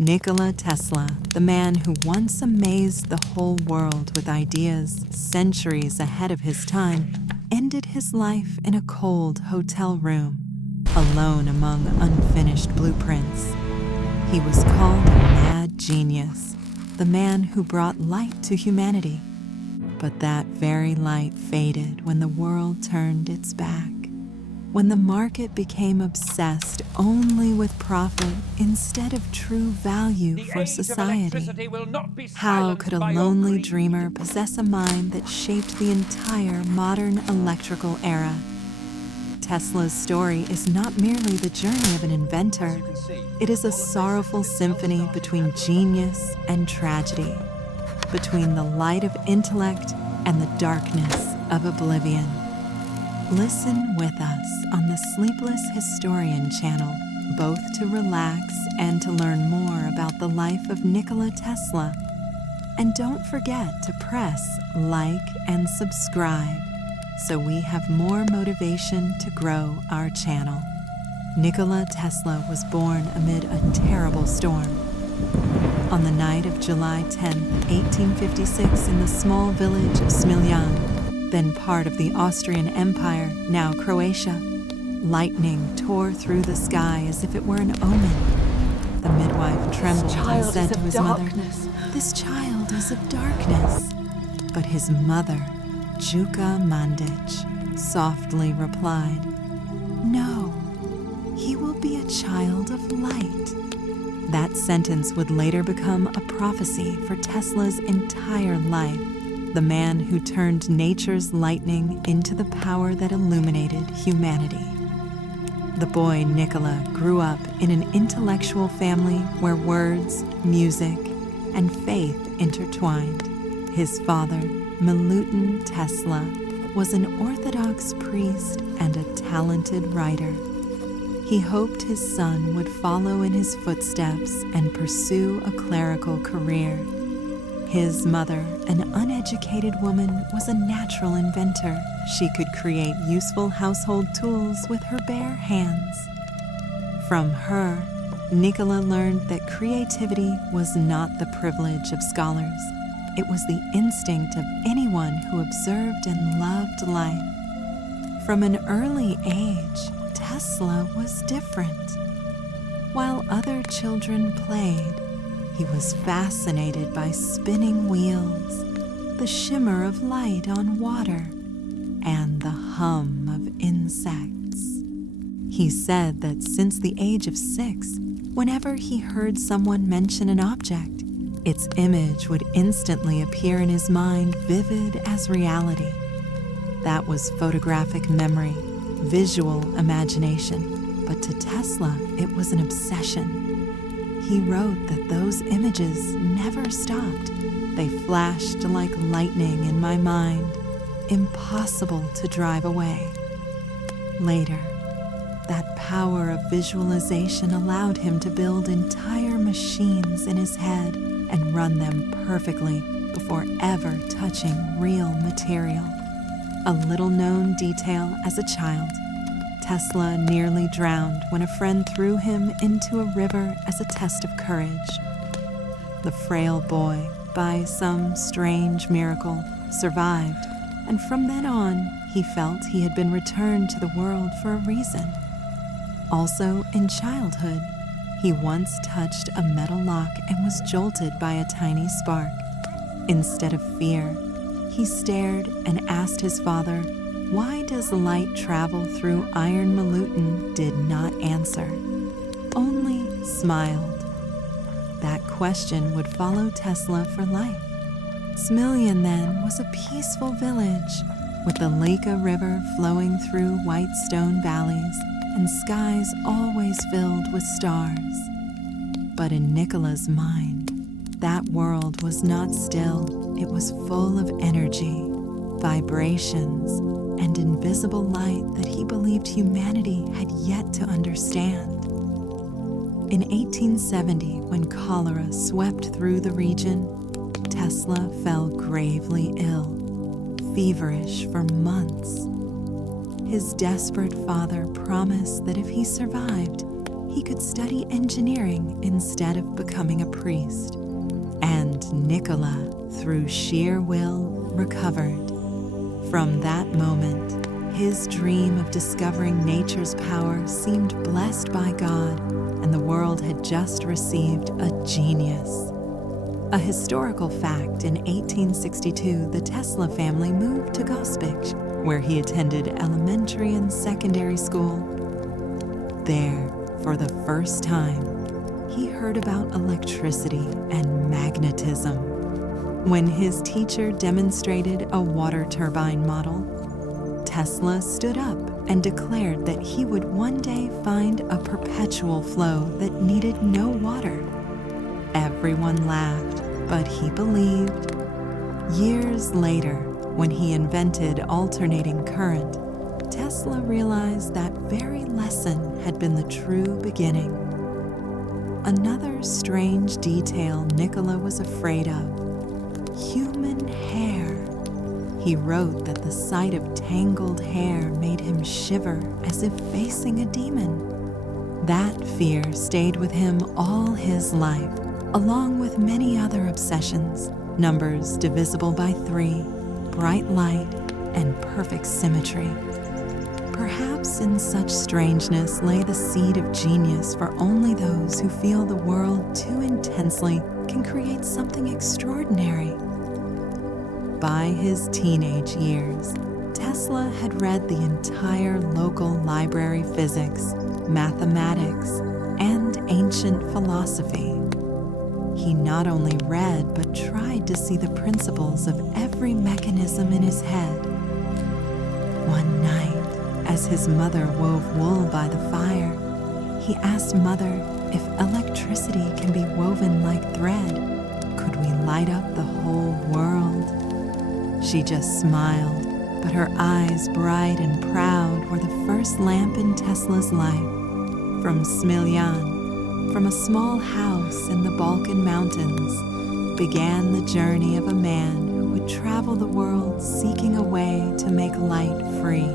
Nikola Tesla, the man who once amazed the whole world with ideas centuries ahead of his time, ended his life in a cold hotel room, alone among unfinished blueprints. He was called a mad genius, the man who brought light to humanity. But that very light faded when the world turned its back, when the market became obsessed only with profit instead of true value for society. How could a lonely dreamer possess a mind that shaped the entire modern electrical era? Tesla's story is not merely the journey of an inventor. It is a sorrowful symphony between genius and tragedy, between the light of intellect and the darkness of oblivion. Listen with us on the Sleepless Historian channel, both to relax and to learn more about the life of Nikola Tesla. And don't forget to press like and subscribe so we have more motivation to grow our channel. Nikola Tesla was born amid a terrible storm. On the night of July 10, 1856, in the small village of Smiljan, then part of the Austrian Empire, now Croatia, lightning tore through the sky as if it were an omen. The midwife trembled and said to his mother, "This child is of darkness." But his mother, Juka Mandic, softly replied, "No, he will be a child of light." That sentence would later become a prophecy for Tesla's entire life, the man who turned nature's lightning into the power that illuminated humanity. The boy Nikola grew up in an intellectual family where words, music, and faith intertwined. His father, Milutin Tesla, was an Orthodox priest and a talented writer. He hoped his son would follow in his footsteps and pursue a clerical career. His mother, an uneducated woman, was a natural inventor. She could create useful household tools with her bare hands. From her, Nikola learned that creativity was not the privilege of scholars. It was the instinct of anyone who observed and loved life. From an early age, Tesla was different. While other children played, he was fascinated by spinning wheels, the shimmer of light on water, and the hum of insects. He said that since the age of 6, whenever he heard someone mention an object, its image would instantly appear in his mind, vivid as reality. That was photographic memory, visual imagination, but to Tesla, it was an obsession. He wrote that those images never stopped. They flashed like lightning in my mind, impossible to drive away. Later, that power of visualization allowed him to build entire machines in his head and run them perfectly before ever touching real material. A little-known detail as a child, Tesla nearly drowned when a friend threw him into a river as a test of courage. The frail boy, by some strange miracle, survived, and from then on, he felt he had been returned to the world for a reason. Also, in childhood, he once touched a metal lock and was jolted by a tiny spark. Instead of fear, he stared and asked his father, "Why does light travel through iron?" Milutin did not answer, only smiled. That question would follow Tesla for life. Smiljan then was a peaceful village with the Leka River flowing through white stone valleys and skies always filled with stars. But in Nikola's mind, that world was not still. It was full of energy, vibrations, and invisible light that he believed humanity had yet to understand. In 1870, when cholera swept through the region, Tesla fell gravely ill, feverish for months. His desperate father promised that if he survived, he could study engineering instead of becoming a priest. And Nikola, through sheer will, recovered. From that moment, his dream of discovering nature's power seemed blessed by God, and the world had just received a genius. A historical fact: in 1862, the Tesla family moved to Gospic, where he attended elementary and secondary school. There, for the first time, he heard about electricity and magnetism. When his teacher demonstrated a water turbine model, Tesla stood up and declared that he would one day find a perpetual flow that needed no water. Everyone laughed, but he believed. Years later, when he invented alternating current, Tesla realized that very lesson had been the true beginning. Another strange detail Nikola was afraid of: human hair. He wrote that the sight of tangled hair made him shiver as if facing a demon. That fear stayed with him all his life, along with many other obsessions: numbers divisible by 3, bright light, and perfect symmetry. Perhaps in such strangeness lay the seed of genius, for only those who feel the world too intensely can create something extraordinary. By his teenage years, Tesla had read the entire local library: physics, mathematics, and ancient philosophy. He not only read, but tried to see the principles of every mechanism in his head. One night, as his mother wove wool by the fire, he asked Mother if electricity can be woven like thread. Could we light up the whole world? She just smiled, but her eyes, bright and proud, were the first lamp in Tesla's life. From Smiljan, from a small house in the Balkan Mountains, began the journey of a man who would travel the world seeking a way to make light free.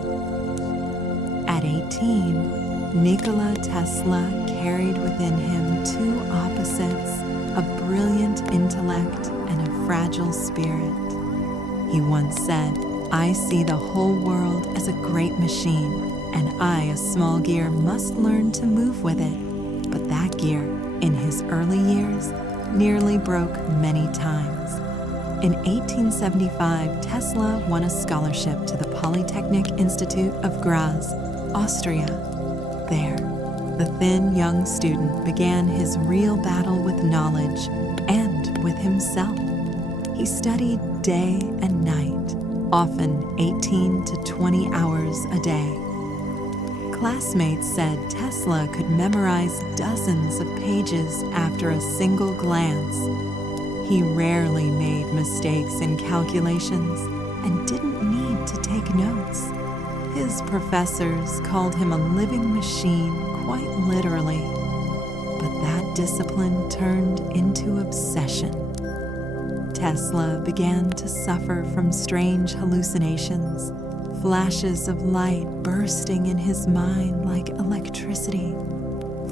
At 18, Nikola Tesla carried within him two opposites: a brilliant intellect and a fragile spirit. He once said, "I see the whole world as a great machine, and I, a small gear, must learn to move with it." But that gear, in his early years, nearly broke many times. In 1875, Tesla won a scholarship to the Polytechnic Institute of Graz, Austria. There, the thin young student began his real battle with knowledge and with himself. He studied day and night, often 18 to 20 hours a day. Classmates said Tesla could memorize dozens of pages after a single glance. He rarely made mistakes in calculations and didn't need to take notes. His professors called him a living machine, quite literally. But that discipline turned into obsession. Tesla began to suffer from strange hallucinations, flashes of light bursting in his mind like electricity,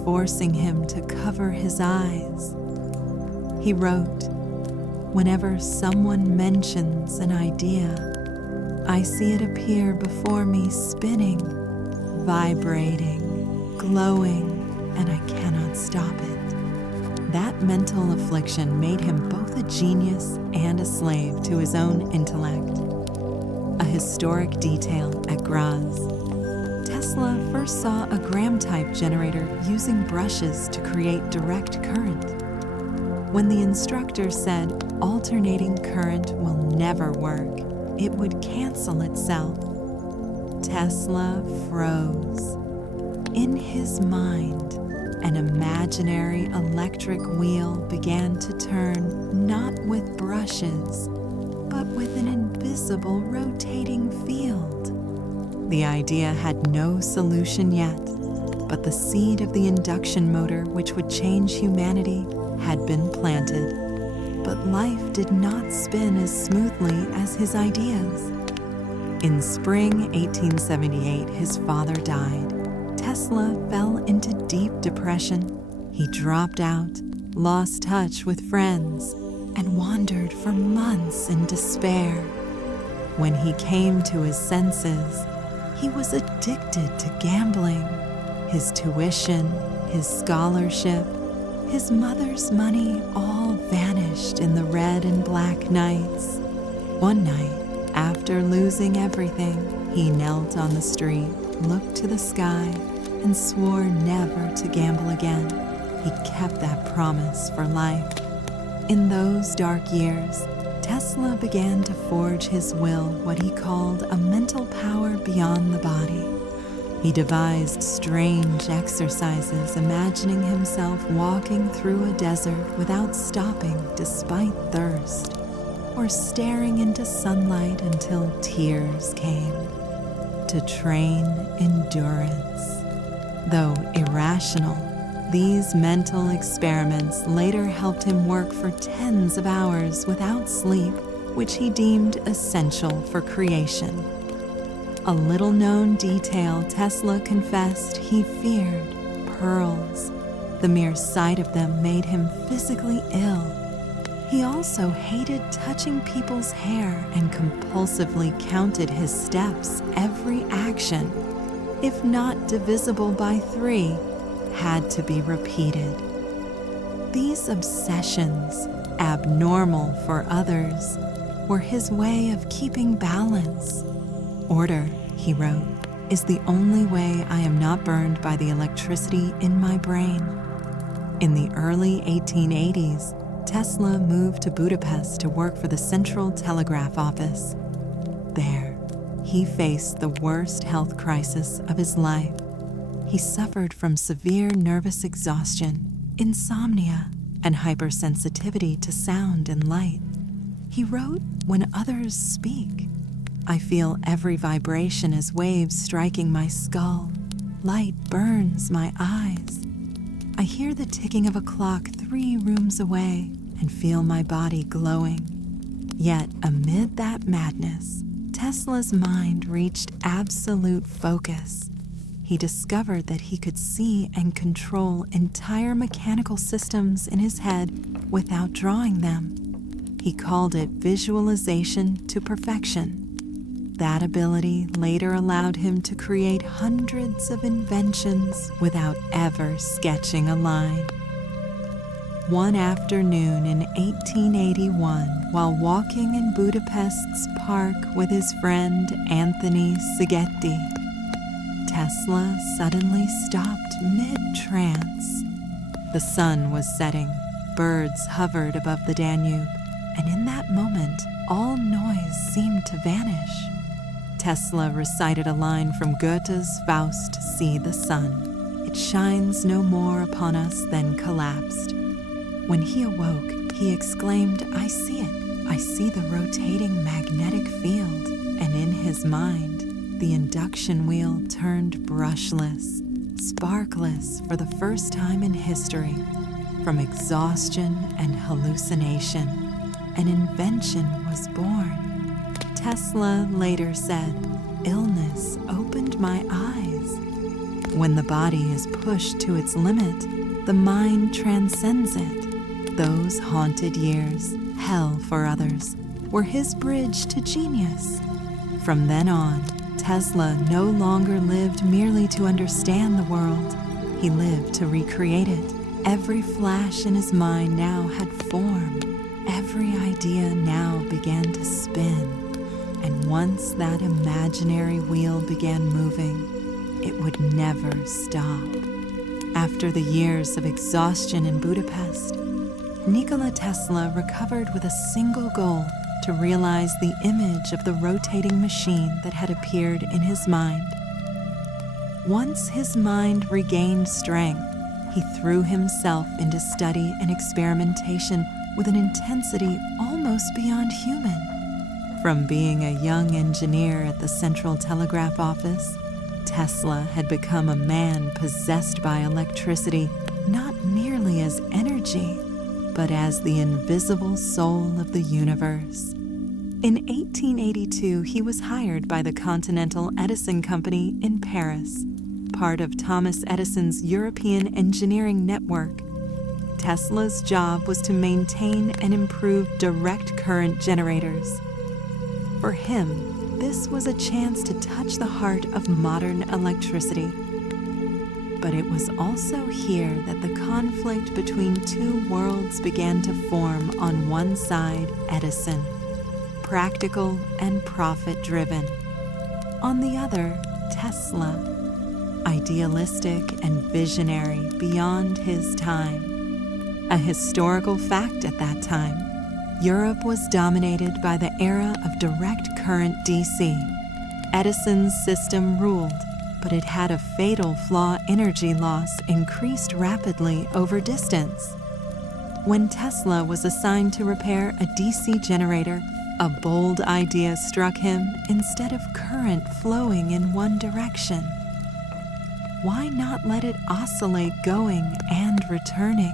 forcing him to cover his eyes. He wrote, "Whenever someone mentions an idea, I see it appear before me spinning, vibrating, glowing, and I cannot stop it." That mental affliction made him both a genius and a slave to his own intellect. A historic detail at Graz. Tesla first saw a Gram-type generator using brushes to create direct current. When the instructor said alternating current will never work, it would cancel itself, Tesla froze. In his mind, an imaginary electric wheel began to turn, not with brushes, but with an invisible rotating field. The idea had no solution yet, but the seed of the induction motor, which would change humanity, had been planted. But life did not spin as smoothly as his ideas. In spring 1878, his father died. Tesla fell into deep depression. He dropped out, lost touch with friends, and wandered for months in despair. When he came to his senses, he was addicted to gambling. His tuition, his scholarship, his mother's money all vanished in the red and black nights. One night, after losing everything, he knelt on the street, looked to the sky, and swore never to gamble again. He kept that promise for life. In those dark years, Tesla began to forge his will what he called a mental power beyond the body. He devised strange exercises, imagining himself walking through a desert without stopping despite thirst, or staring into sunlight until tears came, to train endurance. Though irrational, these mental experiments later helped him work for tens of hours without sleep, which he deemed essential for creation. A little-known detail Tesla confessed he feared: pearls. The mere sight of them made him physically ill. He also hated touching people's hair and compulsively counted his steps. Every action, if not divisible by 3, had to be repeated. These obsessions, abnormal for others, were his way of keeping balance. "Order," he wrote, "is the only way I am not burned by the electricity in my brain." In the early 1880s, Tesla moved to Budapest to work for the Central Telegraph Office. There, he faced the worst health crisis of his life. He suffered from severe nervous exhaustion, insomnia, and hypersensitivity to sound and light. He wrote, "When others speak, I feel every vibration as waves striking my skull. Light burns my eyes. I hear the ticking of a clock 3 rooms away and feel my body glowing." Yet amid that madness, Tesla's mind reached absolute focus. He discovered that he could see and control entire mechanical systems in his head without drawing them. He called it visualization to perfection. That ability later allowed him to create hundreds of inventions without ever sketching a line. One afternoon in 1881, while walking in Budapest's park with his friend Anthony Szigeti, Tesla suddenly stopped mid-trance. The sun was setting, birds hovered above the Danube, and in that moment, all noise seemed to vanish. Tesla recited a line from Goethe's Faust, "See the sun. It shines no more upon us," then collapsed. When he awoke, he exclaimed, "I see it. I see the rotating magnetic field." And in his mind, the induction wheel turned brushless, sparkless for the first time in history. From exhaustion and hallucination, an invention was born. Tesla later said, "Illness opened my eyes." When the body is pushed to its limit, the mind transcends it. Those haunted years, hell for others, were his bridge to genius. From then on, Tesla no longer lived merely to understand the world. He lived to recreate it. Every flash in his mind now had form. Every idea now began to spin. And once that imaginary wheel began moving, it would never stop. After the years of exhaustion in Budapest, Nikola Tesla recovered with a single goal: to realize the image of the rotating machine that had appeared in his mind. Once his mind regained strength, he threw himself into study and experimentation with an intensity almost beyond human. From being a young engineer at the Central Telegraph Office, Tesla had become a man possessed by electricity, not merely as energy, but as the invisible soul of the universe. In 1882, he was hired by the Continental Edison Company in Paris. part of Thomas Edison's European engineering network. Tesla's job was to maintain and improve direct current generators. For him, this was a chance to touch the heart of modern electricity. But it was also here that the conflict between two worlds began to form. On one side, Edison, practical and profit-driven. On the other, Tesla, idealistic and visionary beyond his time. A historical fact at that time, Europe was dominated by the era of direct current DC. Edison's system ruled, but it had a fatal flaw: energy loss increased rapidly over distance. When Tesla was assigned to repair a DC generator, a bold idea struck him. Instead of current flowing in one direction, why not let it oscillate, going and returning,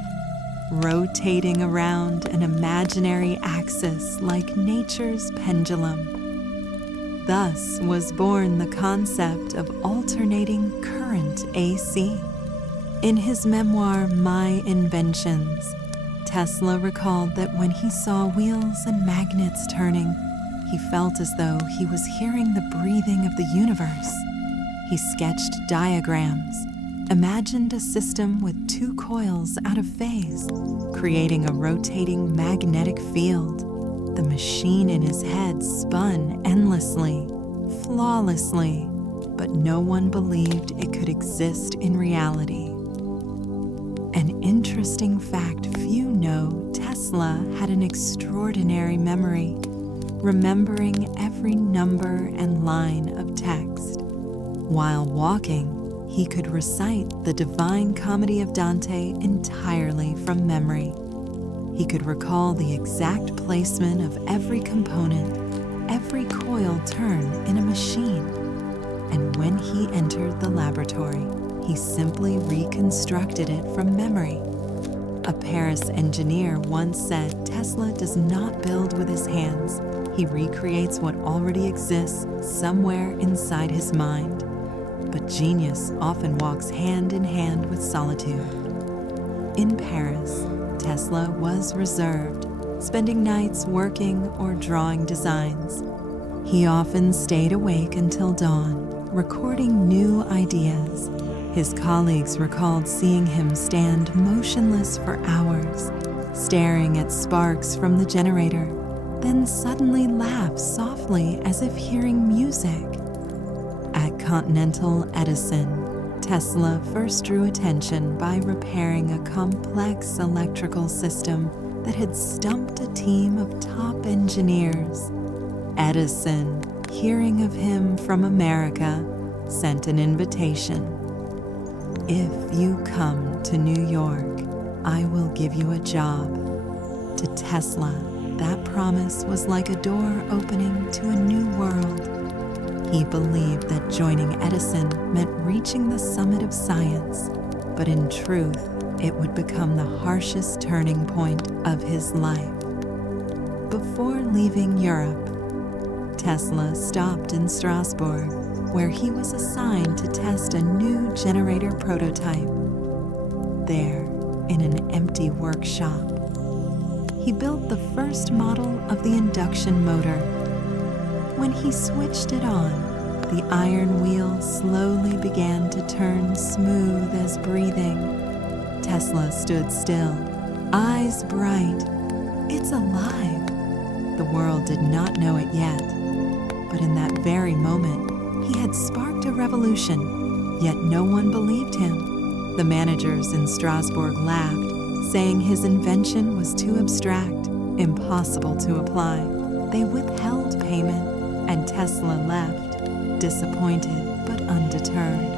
rotating around an imaginary axis like nature's pendulum? Thus was born the concept of alternating current AC. In his memoir, My Inventions, Tesla recalled that when he saw wheels and magnets turning, he felt as though he was hearing the breathing of the universe. He sketched diagrams, imagined a system with two coils out of phase, creating a rotating magnetic field. The machine in his head spun endlessly, flawlessly, but no one believed it could exist in reality. An interesting fact few know: Tesla had an extraordinary memory, remembering every number and line of text. While walking, he could recite the Divine Comedy of Dante entirely from memory. He could recall the exact placement of every component, every coil turn in a machine. And when he entered the laboratory, he simply reconstructed it from memory. A Paris engineer once said Tesla does not build with his hands. He recreates what already exists somewhere inside his mind. But genius often walks hand in hand with solitude. In Paris, Tesla was reserved, spending nights working or drawing designs. He often stayed awake until dawn, recording new ideas. His colleagues recalled seeing him stand motionless for hours, staring at sparks from the generator, then suddenly laugh softly as if hearing music. At Continental Edison, Tesla first drew attention by repairing a complex electrical system that had stumped a team of top engineers. Edison, hearing of him from America, sent an invitation. "If you come to New York, I will give you a job." To Tesla, that promise was like a door opening to a new world. He believed that joining Edison meant reaching the summit of science, but in truth, it would become the harshest turning point of his life. Before leaving Europe, Tesla stopped in Strasbourg, where he was assigned to test a new generator prototype. There, in an empty workshop, he built the first model of the induction motor. When he switched it on, the iron wheel slowly began to turn smooth as breathing. Tesla stood still, eyes bright. It's alive. The world did not know it yet, but in that very moment, he had sparked a revolution, yet no one believed him. The managers in Strasbourg laughed, saying his invention was too abstract, impossible to apply. They withheld payment, and Tesla left, disappointed but undeterred.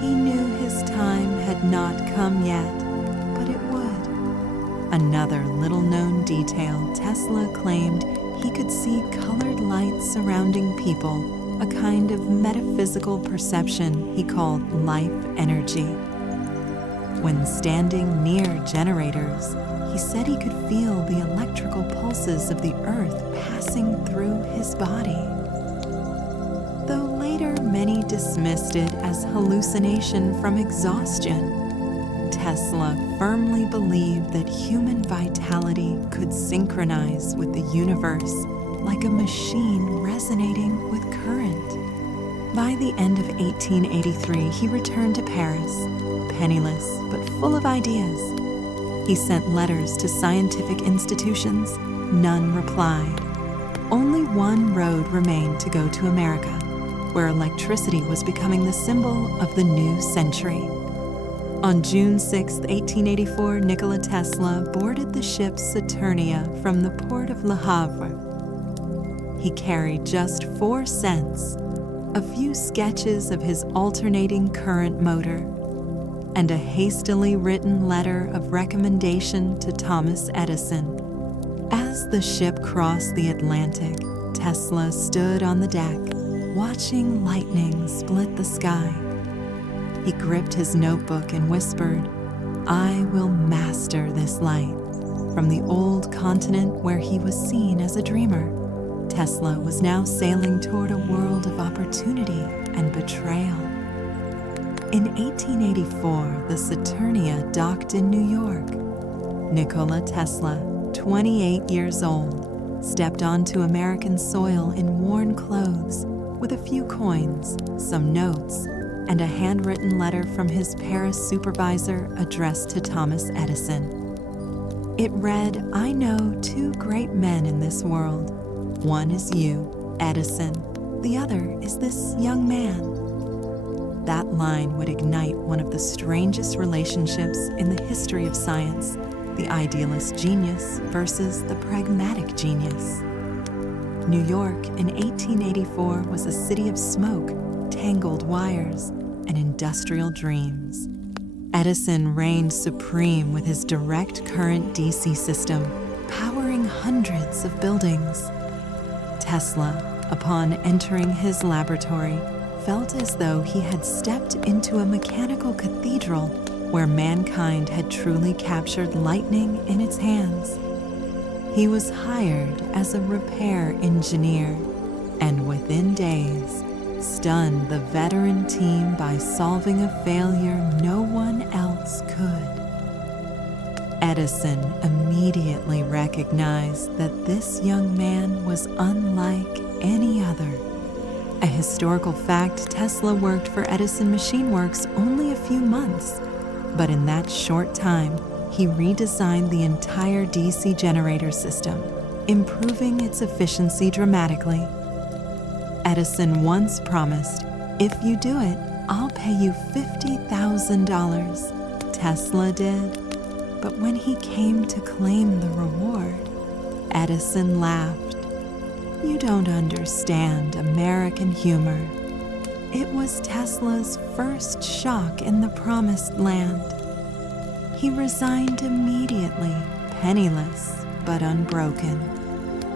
He knew his time had not come yet, but it would. Another little-known detail: Tesla claimed he could see colored lights surrounding people, a kind of metaphysical perception he called life energy. When standing near generators, he said he could feel the electrical pulses of the earth passing through his body. Though later Later, many dismissed it as hallucination from exhaustion. Tesla firmly believed that human vitality could synchronize with the universe like a machine resonating with current. By the end of 1883, he returned to Paris, penniless but full of ideas. He sent letters to scientific institutions. None replied. Only one road remained to go to America, where electricity was becoming the symbol of the new century. On June 6, 1884, Nikola Tesla boarded the ship Saturnia from the port of Le Havre. He carried just 4 cents, a few sketches of his alternating current motor, and a hastily written letter of recommendation to Thomas Edison. As the ship crossed the Atlantic, Tesla stood on the deck, watching lightning split the sky. He gripped his notebook and whispered, "I will master this light." From the old continent where he was seen as a dreamer, Tesla was now sailing toward a world of opportunity and betrayal. In 1884, the Saturnia docked in New York. Nikola Tesla, 28 years old, stepped onto American soil in worn clothes with a few coins, some notes, and a handwritten letter from his Paris supervisor addressed to Thomas Edison. It read, "I know 2 great men in this world. One is you, Edison. The other is this young man." That line would ignite one of the strangest relationships in the history of science, the idealist genius versus the pragmatic genius. New York in 1884 was a city of smoke, tangled wires, and industrial dreams. Edison reigned supreme with his direct current DC system, powering hundreds of buildings. Tesla, upon entering his laboratory, felt as though he had stepped into a mechanical cathedral where mankind had truly captured lightning in its hands. He was hired as a repair engineer, and within days, stunned the veteran team by solving a failure no one else could. Edison immediately recognized that this young man was unlike any other. A historical fact, Tesla worked for Edison Machine Works only a few months, but in that short time, he redesigned the entire DC generator system, improving its efficiency dramatically. Edison once promised, "If you do it, I'll pay you $50,000. Tesla did. But when he came to claim the reward, Edison laughed. "You don't understand American humor." It was Tesla's first shock in the promised land. He resigned immediately, penniless but unbroken.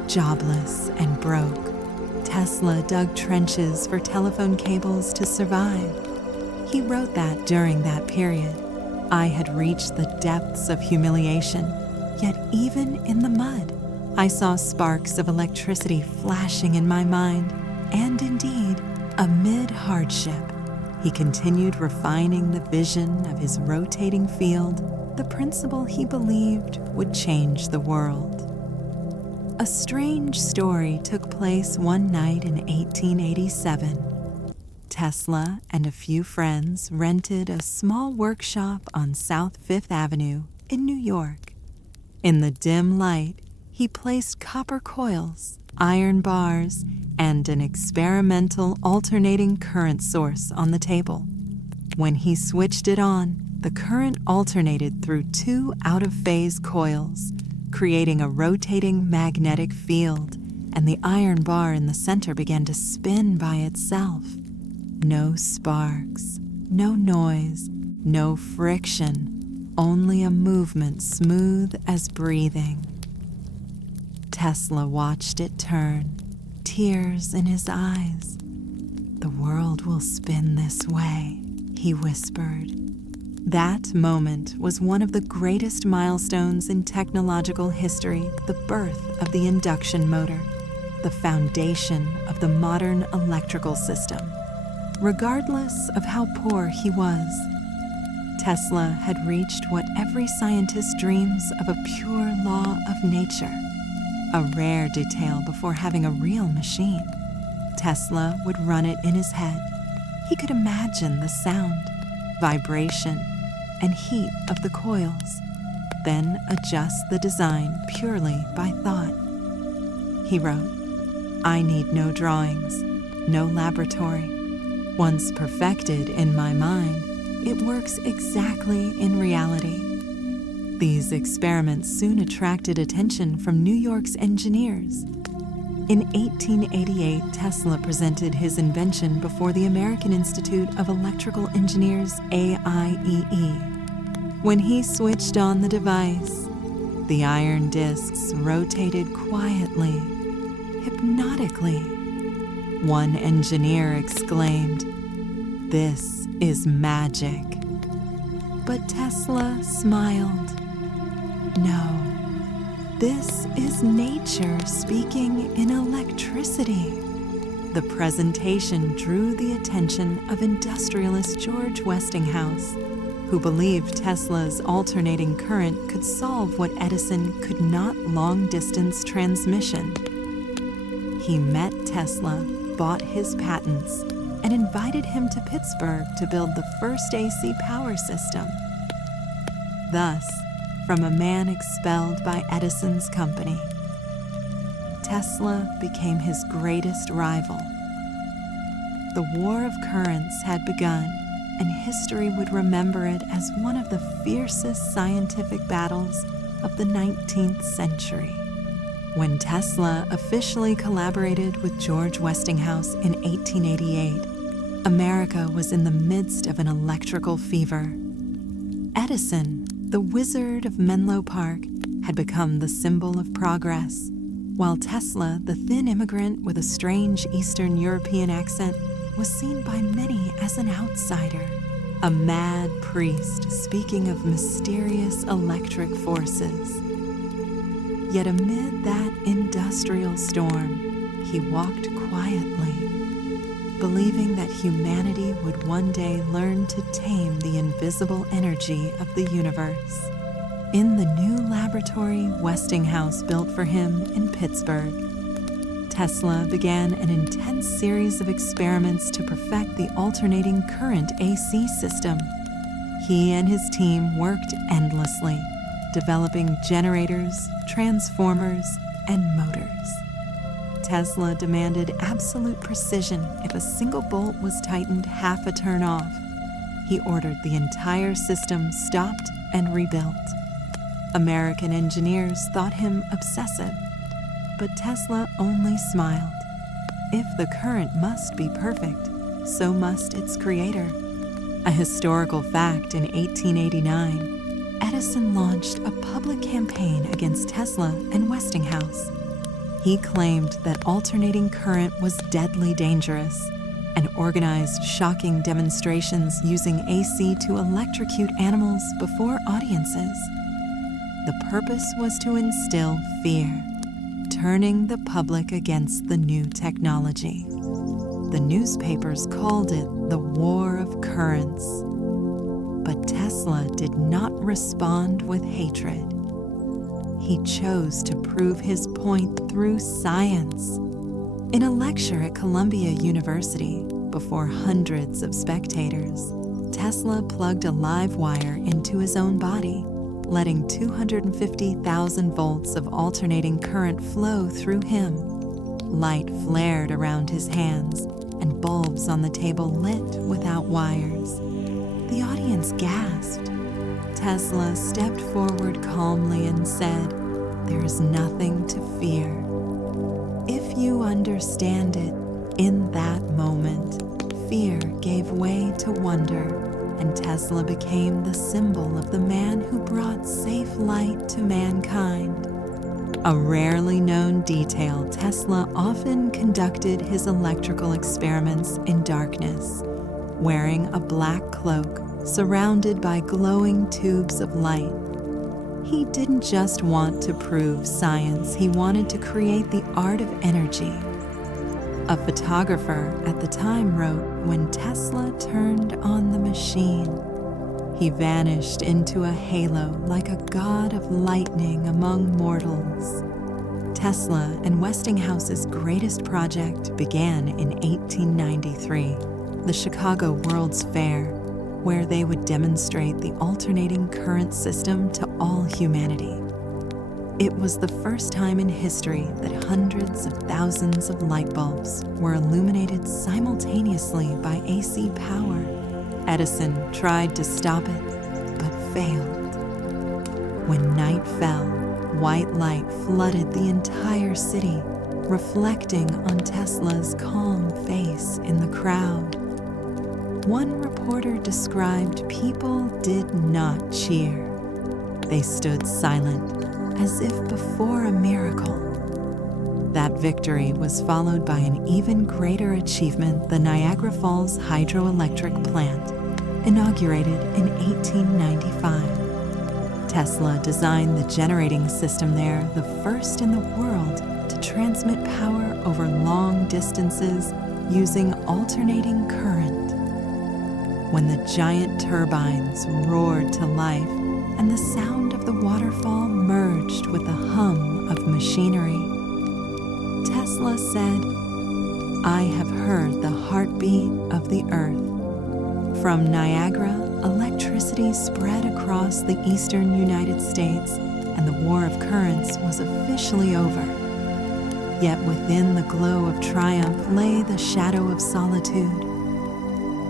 Jobless and broke, Tesla dug trenches for telephone cables to survive. He wrote that during that period, "I had reached the depths of humiliation, yet even in the mud, I saw sparks of electricity flashing in my mind, and indeed, amid hardship, he continued refining the vision of his rotating field, the principle he believed would change the world." A strange story took place one night in 1887. Tesla and a few friends rented a small workshop on South Fifth Avenue in New York. In the dim light, he placed copper coils, iron bars, and an experimental alternating current source on the table. When he switched it on, the current alternated through 2 out-of-phase coils, creating a rotating magnetic field, and the iron bar in the center began to spin by itself. No sparks, no noise, no friction, only a movement smooth as breathing. Tesla watched it turn, tears in his eyes. "The world will spin this way," he whispered. That moment was one of the greatest milestones in technological history, the birth of the induction motor, the foundation of the modern electrical system. regardless of how poor he was. Tesla had reached what every scientist dreams of: a pure law of nature, a rare detail before having a real machine. Tesla would run it in his head. He could imagine the sound, vibration, and heat of the coils, then adjust the design purely by thought. He wrote, "I need no drawings, no laboratory. Once perfected in my mind, it works exactly in reality." These experiments soon attracted attention from New York's engineers. In 1888, Tesla presented his invention before the American Institute of Electrical Engineers, AIEE. When he switched on the device, the iron discs rotated quietly, hypnotically. One engineer exclaimed, "This is magic." But Tesla smiled. "No, this is nature speaking in electricity." The presentation drew the attention of industrialist George Westinghouse, who believed Tesla's alternating current could solve what Edison could not: long-distance transmission. He met Tesla, bought his patents, and invited him to Pittsburgh to build the first AC power system. Thus, from a man expelled by Edison's company, Tesla became his greatest rival. The War of Currents had begun, and history would remember it as one of the fiercest scientific battles of the 19th century. When Tesla officially collaborated with George Westinghouse in 1888, America was in the midst of an electrical fever. Edison, the Wizard of Menlo Park, had become the symbol of progress, while Tesla, the thin immigrant with a strange Eastern European accent, was seen by many as an outsider, a mad priest speaking of mysterious electric forces. Yet amid that industrial storm, he walked quietly, believing that humanity would one day learn to tame the invisible energy of the universe. In the new laboratory Westinghouse built for him in Pittsburgh, Tesla began an intense series of experiments to perfect the alternating current AC system. He and his team worked endlessly, developing generators, transformers, and motors. Tesla demanded absolute precision. If a single bolt was tightened half a turn off, he ordered the entire system stopped and rebuilt. American engineers thought him obsessive, but Tesla only smiled. If the current must be perfect, so must its creator. A historical fact: in 1889, Edison launched a public campaign against Tesla and Westinghouse. He claimed that alternating current was deadly dangerous and organized shocking demonstrations using AC to electrocute animals before audiences. The purpose was to instill fear, turning the public against the new technology. The newspapers called it the War of Currents. But Tesla did not respond with hatred. He chose to prove his point through science. In a lecture at Columbia University, before hundreds of spectators, Tesla plugged a live wire into his own body, letting 250,000 volts of alternating current flow through him. Light flared around his hands, and bulbs on the table lit without wires. The audience gasped. Tesla stepped forward calmly and said, "There is nothing to fear. If you understand it, in that moment, fear gave way to wonder, and Tesla became the symbol of the man who brought safe light to mankind." A rarely known detail: Tesla often conducted his electrical experiments in darkness, wearing a black cloak surrounded by glowing tubes of light. He didn't just want to prove science, he wanted to create the art of energy. A photographer at the time wrote, "When Tesla turned on the machine, he vanished into a halo like a god of lightning among mortals." Tesla and Westinghouse's greatest project began in 1893, the Chicago World's Fair, where they would demonstrate the alternating current system to all humanity. It was the first time in history that hundreds of thousands of light bulbs were illuminated simultaneously by AC power. Edison tried to stop it, but failed. When night fell, white light flooded the entire city, reflecting on Tesla's calm face in the crowd. One reporter described people did not cheer. They stood silent, as if before a miracle. That victory was followed by an even greater achievement, the Niagara Falls hydroelectric plant, inaugurated in 1895. Tesla designed the generating system there, the first in the world to transmit power over long distances using alternating current. When the giant turbines roared to life and the sound of the waterfall merged with the hum of machinery, Tesla said, "I have heard the heartbeat of the earth." From Niagara, electricity spread across the eastern United States, and the war of currents was officially over. Yet within the glow of triumph lay the shadow of solitude.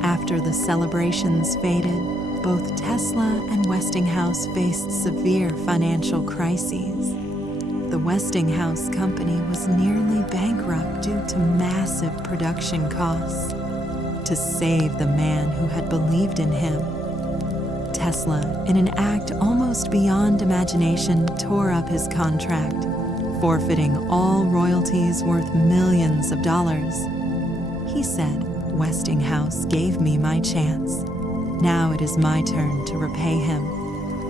After the celebrations faded, both Tesla and Westinghouse faced severe financial crises. The Westinghouse company was nearly bankrupt due to massive production costs. To save the man who had believed in him, Tesla, in an act almost beyond imagination, tore up his contract, forfeiting all royalties worth millions of dollars. He said, "Westinghouse gave me my chance. Now it is my turn to repay him."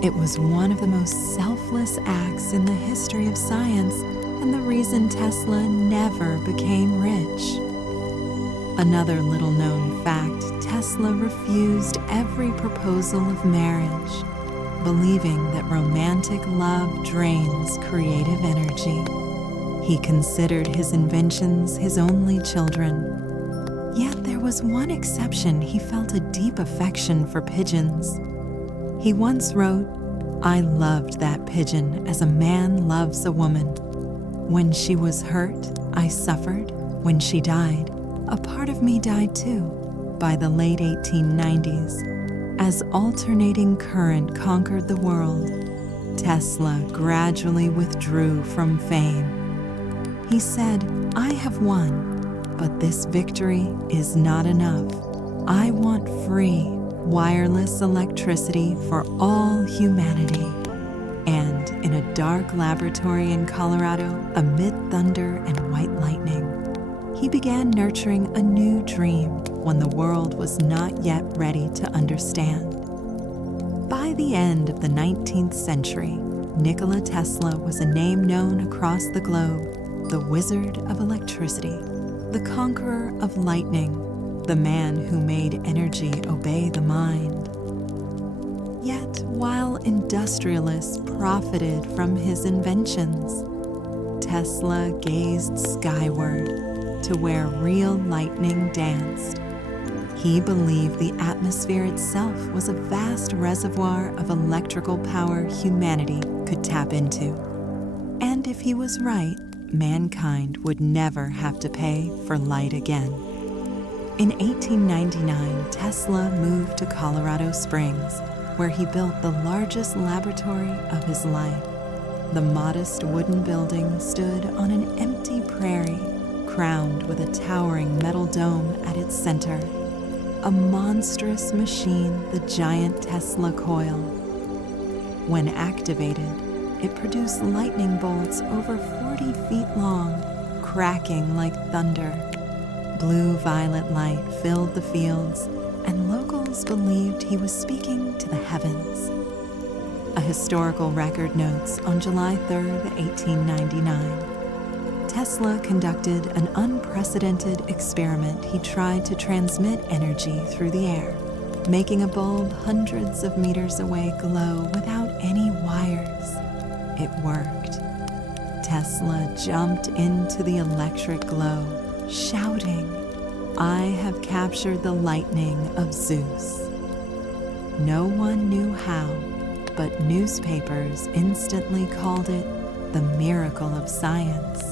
It was one of the most selfless acts in the history of science, and the reason Tesla never became rich. Another little-known fact, Tesla refused every proposal of marriage, believing that romantic love drains creative energy. He considered his inventions his only children. Yet there was one exception: he felt a deep affection for pigeons. He once wrote, "I loved that pigeon as a man loves a woman. When she was hurt, I suffered. When she died, a part of me died too." By the late 1890s, as alternating current conquered the world, Tesla gradually withdrew from fame. He said, "I have won. But this victory is not enough. I want free, wireless electricity for all humanity." And in a dark laboratory in Colorado, amid thunder and white lightning, he began nurturing a new dream, one the world was not yet ready to understand. By the end of the 19th century, Nikola Tesla was a name known across the globe, the Wizard of Electricity, the conqueror of lightning, the man who made energy obey the mind. Yet, while industrialists profited from his inventions, Tesla gazed skyward to where real lightning danced. He believed the atmosphere itself was a vast reservoir of electrical power humanity could tap into. And if he was right, mankind would never have to pay for light again. In 1899, Tesla moved to Colorado Springs, where he built the largest laboratory of his life. The modest wooden building stood on an empty prairie, crowned with a towering metal dome at its center. A monstrous machine, the giant Tesla coil. When activated, it produced lightning bolts over 40 feet long, cracking like thunder. Blue-violet light filled the fields, and locals believed he was speaking to the heavens. A historical record notes on July 3, 1899, Tesla conducted an unprecedented experiment. He tried to transmit energy through the air, making a bulb hundreds of meters away glow without any wires. It worked. Tesla jumped into the electric glow, shouting, "I have captured the lightning of Zeus." No one knew how, but newspapers instantly called it the miracle of science.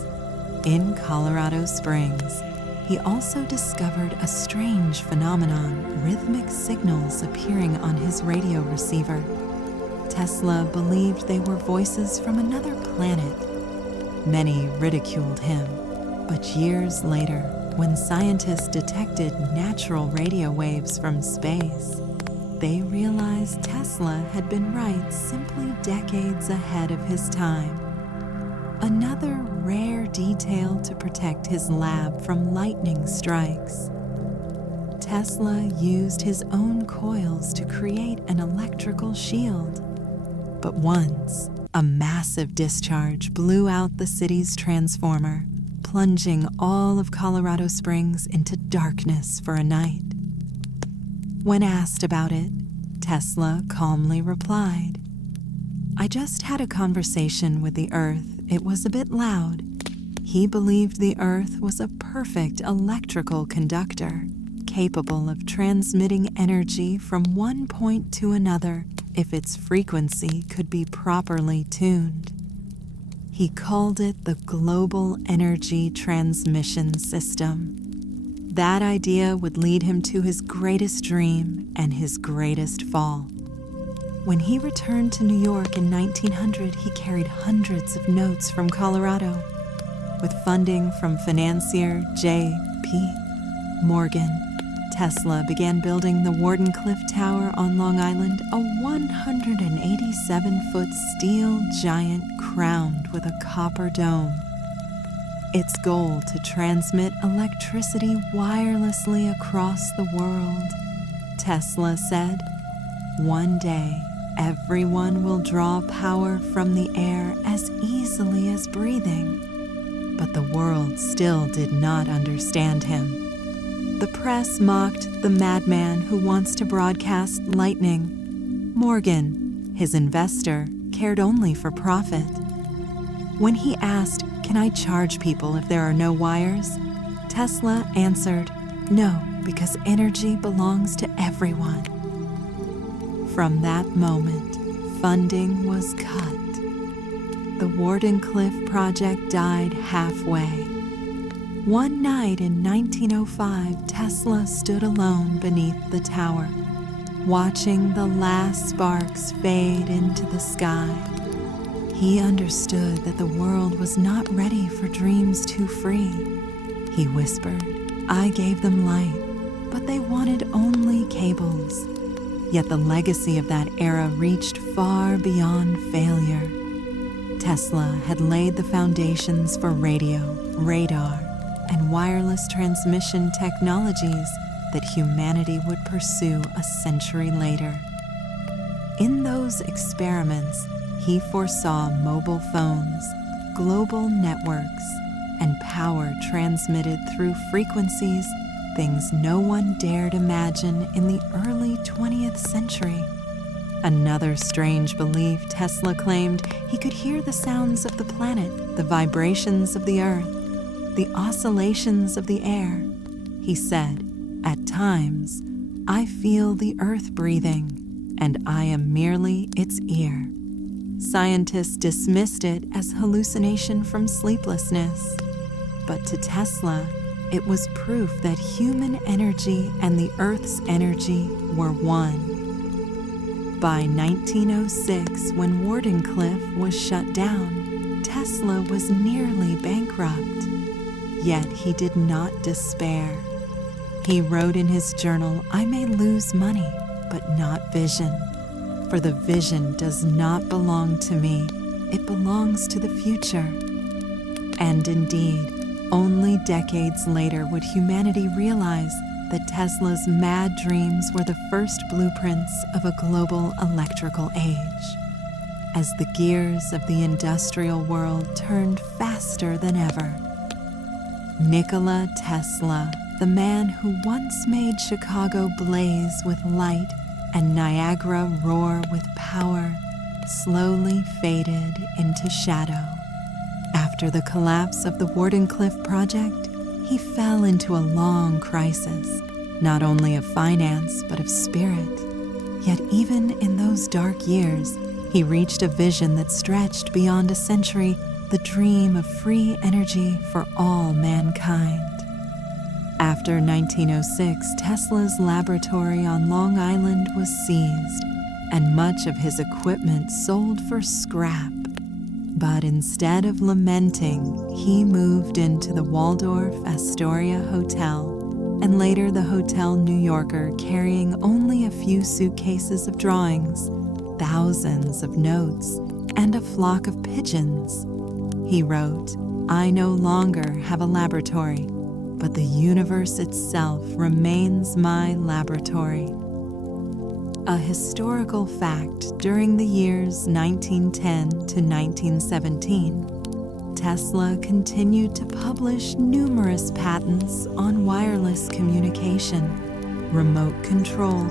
In Colorado Springs, he also discovered a strange phenomenon, rhythmic signals appearing on his radio receiver. Tesla believed they were voices from another planet. Many ridiculed him, but years later, when scientists detected natural radio waves from space, they realized Tesla had been right simply decades ahead of his time. Another rare detail to protect his lab from lightning strikes. Tesla used his own coils to create an electrical shield. But once, a massive discharge blew out the city's transformer, plunging all of Colorado Springs into darkness for a night. When asked about it, Tesla calmly replied, "I just had a conversation with the Earth. It was a bit loud." He believed the Earth was a perfect electrical conductor, capable of transmitting energy from one point to another if its frequency could be properly tuned. He called it the Global Energy Transmission System. That idea would lead him to his greatest dream and his greatest fall. When he returned to New York in 1900, he carried hundreds of notes from Colorado. With funding from financier J.P. Morgan, Tesla began building the Wardenclyffe Tower on Long Island, a 187-foot steel giant crowned with a copper dome. Its goal to transmit electricity wirelessly across the world. Tesla said, "One day, everyone will draw power from the air as easily as breathing." But the world still did not understand him. The press mocked the madman who wants to broadcast lightning. Morgan, his investor, cared only for profit. When he asked, "Can I charge people if there are no wires?" Tesla answered, "No, because energy belongs to everyone." From that moment, funding was cut. The Wardenclyffe project died halfway. One night in 1905, Tesla stood alone beneath the tower, watching the last sparks fade into the sky. He understood that the world was not ready for dreams too free. He whispered, "I gave them light, but they wanted only cables." Yet the legacy of that era reached far beyond failure. Tesla had laid the foundations for radio, radar, and wireless transmission technologies that humanity would pursue a century later. In those experiments, he foresaw mobile phones, global networks, and power transmitted through frequencies, things no one dared imagine in the early 20th century. Another strange belief, Tesla claimed he could hear the sounds of the planet, the vibrations of the earth, the oscillations of the air. He said, "At times, I feel the earth breathing, and I am merely its ear." Scientists dismissed it as hallucination from sleeplessness. But to Tesla, it was proof that human energy and the Earth's energy were one. By 1906, when Wardenclyffe was shut down, Tesla was nearly bankrupt. Yet he did not despair. He wrote in his journal, "I may lose money, but not vision. For the vision does not belong to me, it belongs to the future." And indeed, only decades later would humanity realize that Tesla's mad dreams were the first blueprints of a global electrical age. As the gears of the industrial world turned faster than ever, Nikola Tesla, the man who once made Chicago blaze with light and Niagara roar with power, slowly faded into shadow. After the collapse of the Wardenclyffe project, he fell into a long crisis, not only of finance but of spirit. Yet even in those dark years, he reached a vision that stretched beyond a century, the dream of free energy for all mankind. After 1906, Tesla's laboratory on Long Island was seized, and much of his equipment sold for scrap. But instead of lamenting, he moved into the Waldorf Astoria Hotel, and later the Hotel New Yorker, carrying only a few suitcases of drawings, thousands of notes, and a flock of pigeons. He wrote, "I no longer have a laboratory, but the universe itself remains my laboratory." A historical fact, during the years 1910 to 1917, Tesla continued to publish numerous patents on wireless communication, remote control,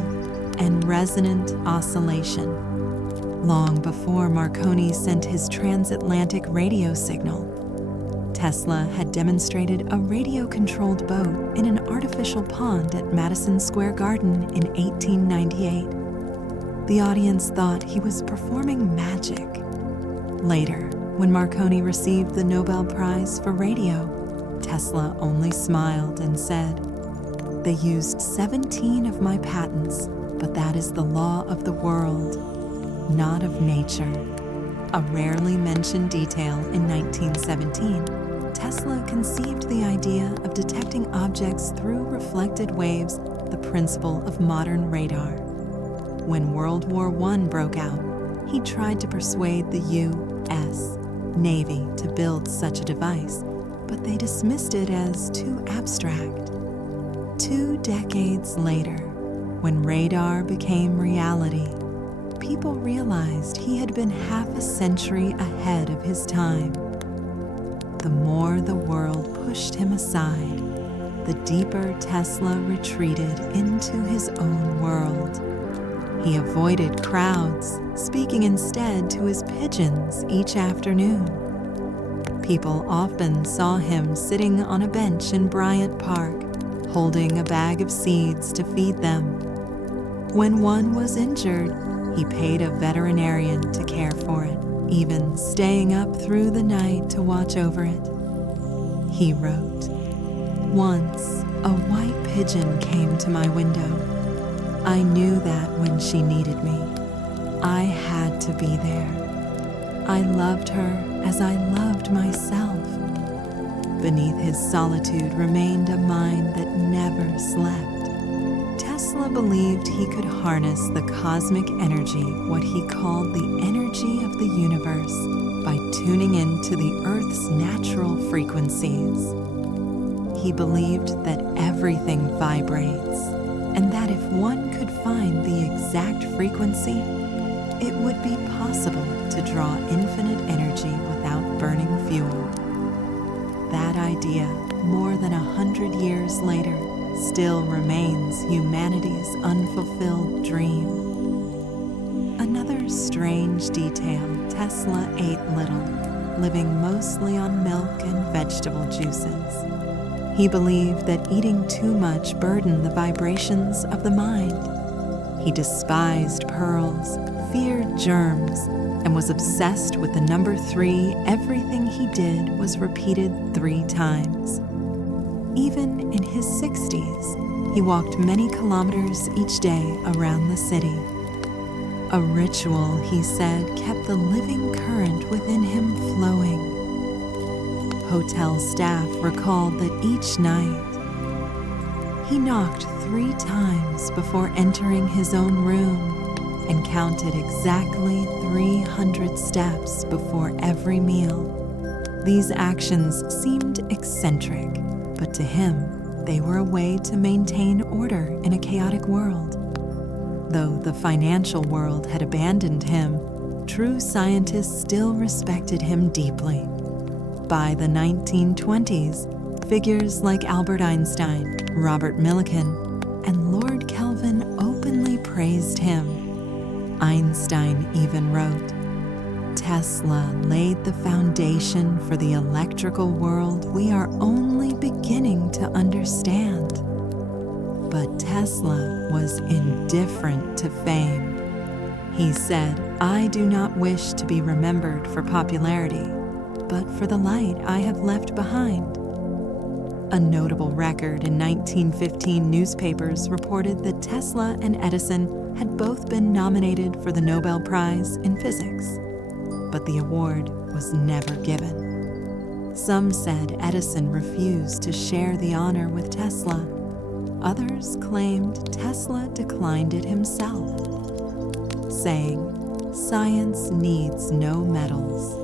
and resonant oscillation, long before Marconi sent his transatlantic radio signal. Tesla had demonstrated a radio-controlled boat in an artificial pond at Madison Square Garden in 1898. The audience thought he was performing magic. Later, when Marconi received the Nobel Prize for Radio, Tesla only smiled and said, "They used 17 of my patents, but that is the law of the world, not of nature." A rarely mentioned detail, in 1917, Tesla conceived the idea of detecting objects through reflected waves, the principle of modern radar. When World War I broke out, he tried to persuade the U.S. Navy to build such a device, but they dismissed it as too abstract. 2 decades later, when radar became reality, people realized he had been half a century ahead of his time. The more the world pushed him aside, the deeper Tesla retreated into his own world. He avoided crowds, speaking instead to his pigeons each afternoon. People often saw him sitting on a bench in Bryant Park, holding a bag of seeds to feed them. When one was injured, he paid a veterinarian to care for it, even staying up through the night to watch over it. He wrote, "Once, a white pigeon came to my window. I knew that when she needed me, I had to be there. I loved her as I loved myself." Beneath his solitude remained a mind that never slept. Tesla believed he could harness the cosmic energy, what he called the energy of the universe, by tuning into the Earth's natural frequencies. He believed that everything vibrates, and that if one could find the exact frequency, it would be possible to draw infinite energy without burning fuel. That idea, more than 100 years later, still remains humanity's unfulfilled dream. Another strange detail, Tesla ate little, living mostly on milk and vegetable juices. He believed that eating too much burdened the vibrations of the mind. He despised pearls, feared germs, and was obsessed with the number 3. Everything he did was repeated 3 times. Even in his 60s, he walked many kilometers each day around the city. A ritual, he said, kept the living current within him flowing. Hotel staff recalled that each night, he knocked 3 times before entering his own room and counted exactly 300 steps before every meal. These actions seemed eccentric, but to him, they were a way to maintain order in a chaotic world. Though the financial world had abandoned him, true scientists still respected him deeply. By the 1920s, figures like Albert Einstein, Robert Millikan, and Lord Kelvin openly praised him. Einstein even wrote, "Tesla laid the foundation for the electrical world we are only beginning to understand." But Tesla was indifferent to fame. He said, "I do not wish to be remembered for popularity, but for the light I have left behind." A notable record in 1915 newspapers reported that Tesla and Edison had both been nominated for the Nobel Prize in Physics, but the award was never given. Some said Edison refused to share the honor with Tesla. Others claimed Tesla declined it himself, saying, "Science needs no medals."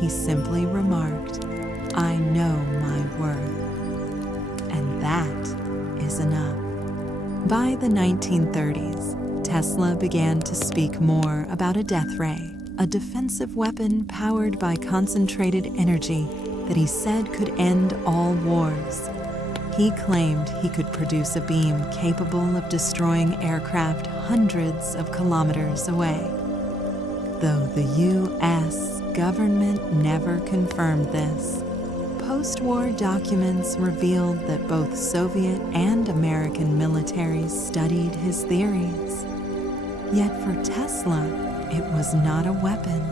He simply remarked, "I know my worth," and that is enough. By the 1930s, Tesla began to speak more about a death ray, a defensive weapon powered by concentrated energy that he said could end all wars. He claimed he could produce a beam capable of destroying aircraft hundreds of kilometers away. Though the U.S. government never confirmed this, post-war documents revealed that both Soviet and American militaries studied his theories. Yet for Tesla, it was not a weapon,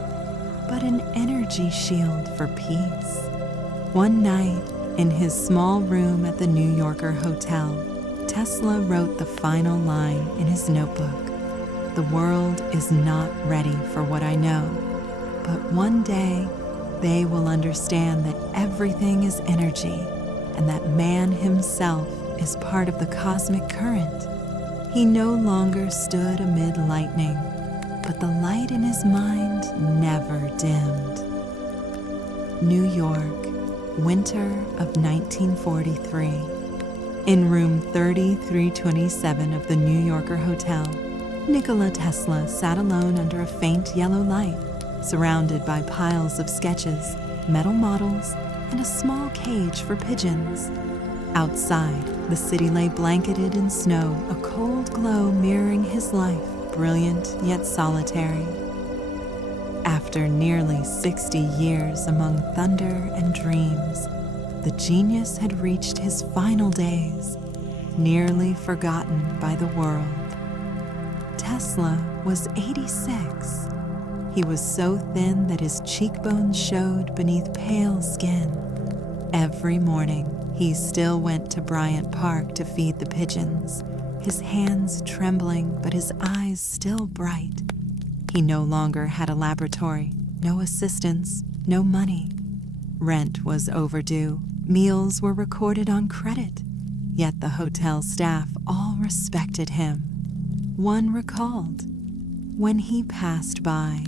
but an energy shield for peace. One night, in his small room at the New Yorker hotel, Tesla wrote the final line in his notebook. "The world is not ready for what I know, but one day they will understand that everything is energy and that man himself is part of the cosmic current." He no longer stood amid lightning, but the light in his mind never dimmed. New York, winter of 1943. In room 3327 of the New Yorker hotel, Nikola Tesla sat alone under a faint yellow light, surrounded by piles of sketches, metal models, and a small cage for pigeons. Outside, the city lay blanketed in snow, a cold glow mirroring his life, brilliant yet solitary. After nearly 60 years among thunder and dreams, the genius had reached his final days, nearly forgotten by the world. Tesla was 86. He was so thin that his cheekbones showed beneath pale skin. Every morning, he still went to Bryant Park to feed the pigeons, his hands trembling but his eyes still bright. He no longer had a laboratory, no assistants, no money. Rent was overdue, meals were recorded on credit, yet the hotel staff all respected him. One recalled, "When he passed by,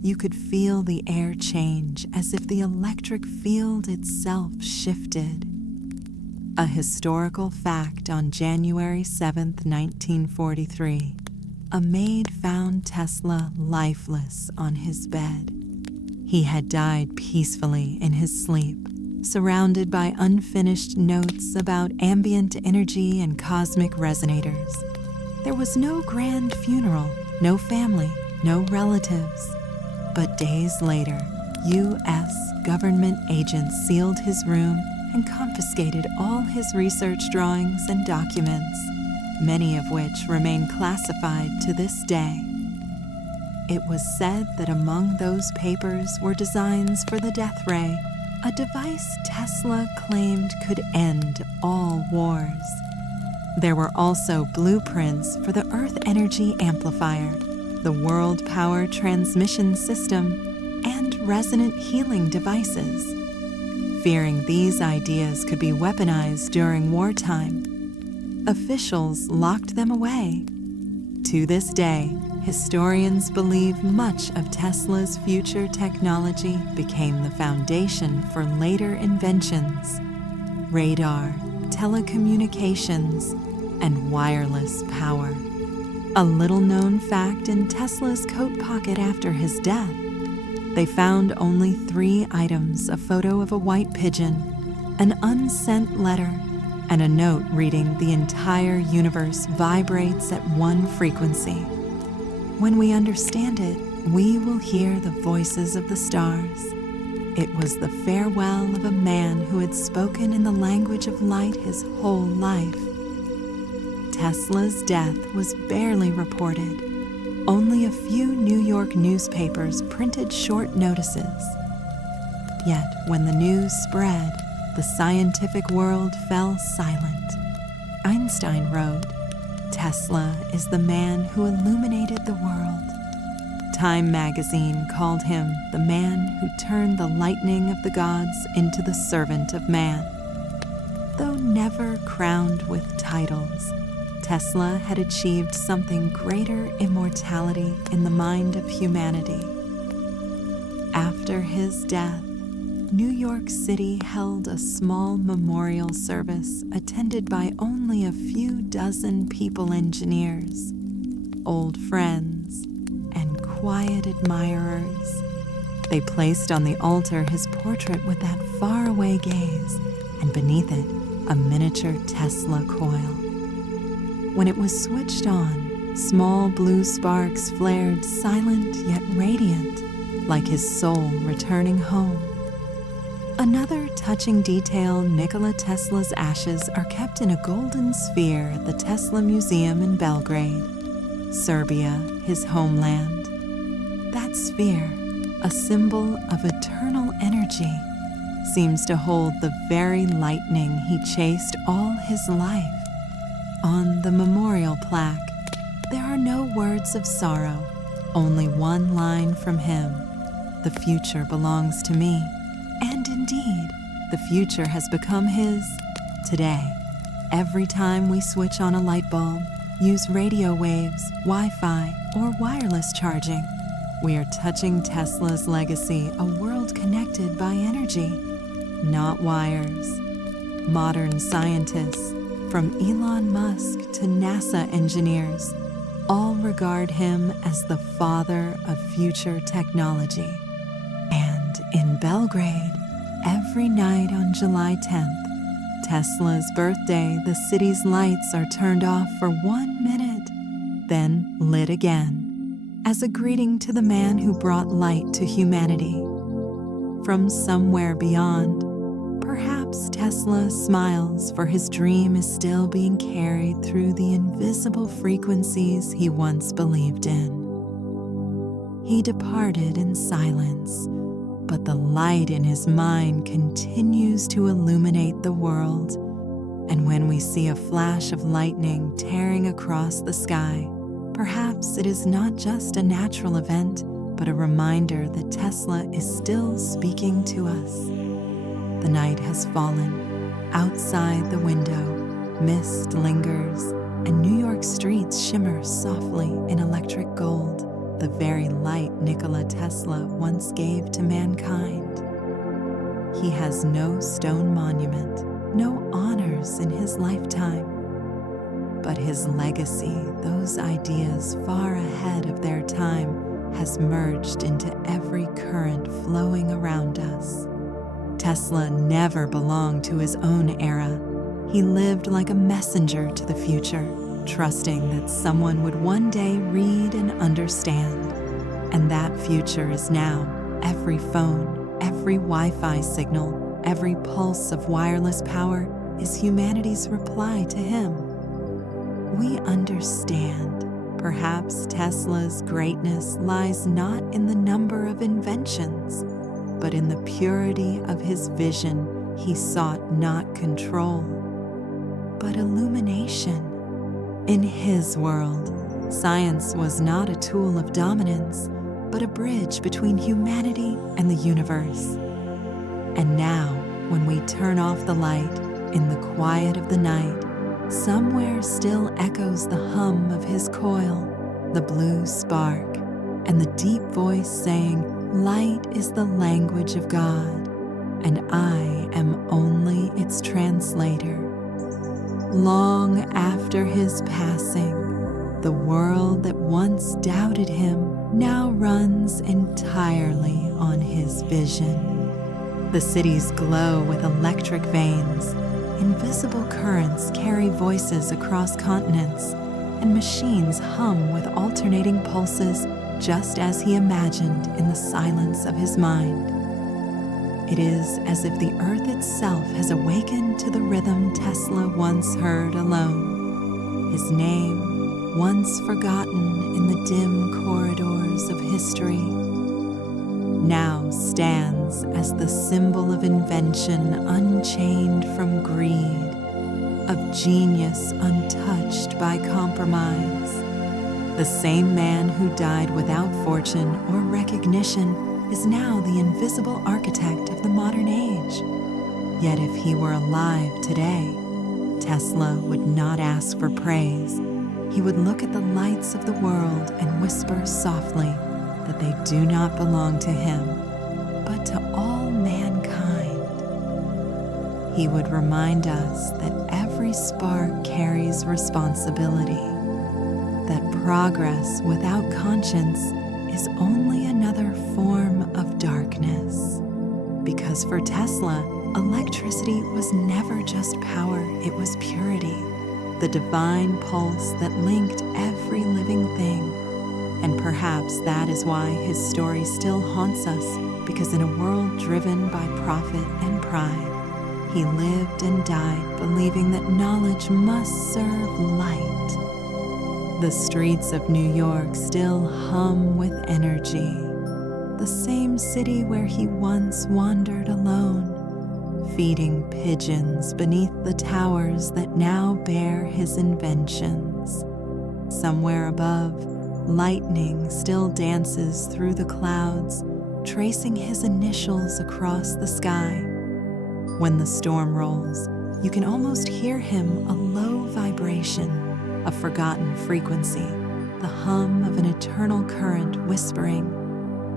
you could feel the air change as if the electric field itself shifted." A historical fact on January 7th, 1943. A maid found Tesla lifeless on his bed. He had died peacefully in his sleep, surrounded by unfinished notes about ambient energy and cosmic resonators. There was no grand funeral, no family, no relatives. But days later, U.S. government agents sealed his room and confiscated all his research drawings and documents, many of which remain classified to this day. It was said that among those papers were designs for the death ray, a device Tesla claimed could end all wars. There were also blueprints for the Earth Energy Amplifier, the World Power Transmission System, and resonant healing devices. Fearing these ideas could be weaponized during wartime, officials locked them away. To this day, historians believe much of Tesla's future technology became the foundation for later inventions: radar, telecommunications, and wireless power. A little-known fact in Tesla's coat pocket after his death: they found only 3 items: a photo of a white pigeon, An unsent letter and a note reading the entire universe vibrates at one frequency. When we understand it, we will hear the voices of the stars. It was the farewell of a man who had spoken in the language of light his whole life. Tesla's death was barely reported. Only a few New York newspapers printed short notices. Yet when the news spread, the scientific world fell silent. Einstein wrote, "Tesla is the man who illuminated the world." Time magazine called him the man who turned the lightning of the gods into the servant of man. Though never crowned with titles, Tesla had achieved something greater immortality in the mind of humanity. After his death, New York City held a small memorial service attended by only a few dozen people engineers, old friends, and quiet admirers. They placed on the altar his portrait with that faraway gaze, and beneath it, a miniature Tesla coil. When it was switched on, small blue sparks flared silent yet radiant, like his soul returning home. Another touching detail, Nikola Tesla's ashes are kept in a golden sphere at the Tesla Museum in Belgrade, Serbia, his homeland. That sphere, a symbol of eternal energy, seems to hold the very lightning he chased all his life. On the memorial plaque, there are no words of sorrow, only one line from him: "The future belongs to me." And indeed, the future has become his today. Every time we switch on a light bulb, use radio waves, Wi-Fi, or wireless charging, we are touching Tesla's legacy, a world connected by energy, not wires. Modern scientists, from Elon Musk to NASA engineers, all regard him as the father of future technology. And in Belgrade, every night on July 10th, Tesla's birthday, the city's lights are turned off for 1 minute, then lit again, as a greeting to the man who brought light to humanity. From somewhere beyond, perhaps Tesla smiles, for his dream is still being carried through the invisible frequencies he once believed in. He departed in silence, but the light in his mind continues to illuminate the world. And when we see a flash of lightning tearing across the sky, perhaps it is not just a natural event, but a reminder that Tesla is still speaking to us. The night has fallen. Outside the window, mist lingers, and New York streets shimmer softly in electric gold, the very light Nikola Tesla once gave to mankind. He has no stone monument, no honors in his lifetime. But his legacy, those ideas far ahead of their time, has merged into every current flowing around us. Tesla never belonged to his own era. He lived like a messenger to the future, trusting that someone would one day read and understand. And that future is now. Every phone, every Wi-Fi signal, every pulse of wireless power is humanity's reply to him. We understand. Perhaps Tesla's greatness lies not in the number of inventions, but in the purity of his vision. He sought not control, but illumination. In his world, science was not a tool of dominance, but a bridge between humanity and the universe. And now, when we turn off the light in the quiet of the night, somewhere still echoes the hum of his coil, the blue spark, and the deep voice saying, "Light is the language of God, and I am only its translator." Long after his passing, the world that once doubted him now runs entirely on his vision. The cities glow with electric veins. Invisible currents carry voices across continents, and machines hum with alternating pulses just as he imagined in the silence of his mind. It is as if the earth itself has awakened to the rhythm Tesla once heard alone. His name, once forgotten in the dim corridors of history, now stands as the symbol of invention unchained from greed, of genius untouched by compromise. The same man who died without fortune or recognition is now the invisible architect of the modern age. Yet if he were alive today, Tesla would not ask for praise. He would look at the lights of the world and whisper softly that they do not belong to him, but to all mankind. He would remind us that every spark carries responsibility, that progress without conscience is only another form of darkness. Because for Tesla, electricity was never just power, it was purity, the divine pulse that linked every living thing. And perhaps that is why his story still haunts us, because in a world driven by profit and pride, he lived and died believing that knowledge must serve light. The streets of New York still hum with energy, the same city where he once wandered alone, feeding pigeons beneath the towers that now bear his inventions. Somewhere above, lightning still dances through the clouds, tracing his initials across the sky. When the storm rolls, you can almost hear him, a low vibration, a forgotten frequency, the hum of an eternal current whispering,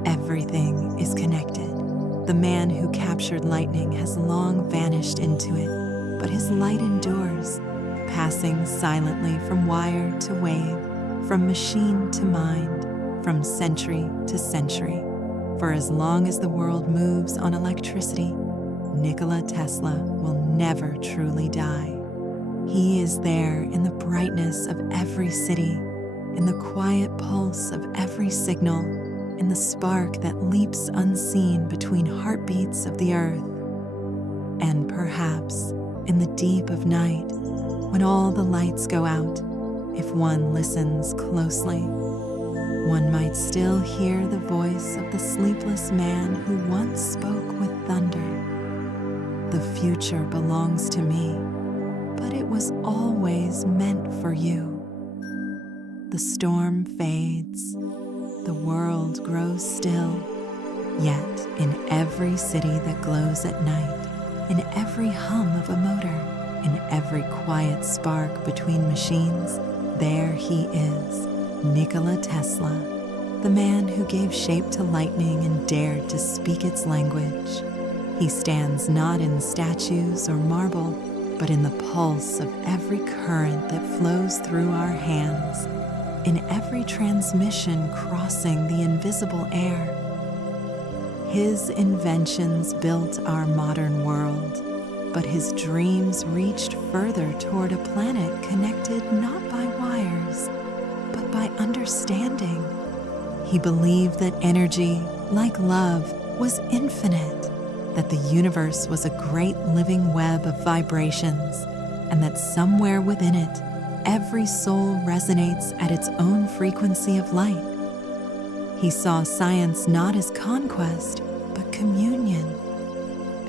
"Everything is connected." The man who captured lightning has long vanished into it, but his light endures, passing silently from wire to wave, from machine to mind, from century to century. For as long as the world moves on electricity, Nikola Tesla will never truly die. He is there in the brightness of every city, in the quiet pulse of every signal, in the spark that leaps unseen between heartbeats of the earth. And perhaps in the deep of night, when all the lights go out, if one listens closely, one might still hear the voice of the sleepless man who once spoke with thunder. "The future belongs to me, but it was always meant for you." The storm fades, the world grows still, yet in every city that glows at night, in every hum of a motor, in every quiet spark between machines, there he is, Nikola Tesla, the man who gave shape to lightning and dared to speak its language. He stands not in statues or marble, but in the pulse of every current that flows through our hands, in every transmission crossing the invisible air. His inventions built our modern world, but his dreams reached further toward a planet connected not by wires, but by understanding. He believed that energy, like love, was infinite, that the universe was a great living web of vibrations, and that somewhere within it, every soul resonates at its own frequency of light. He saw science not as conquest, but communion.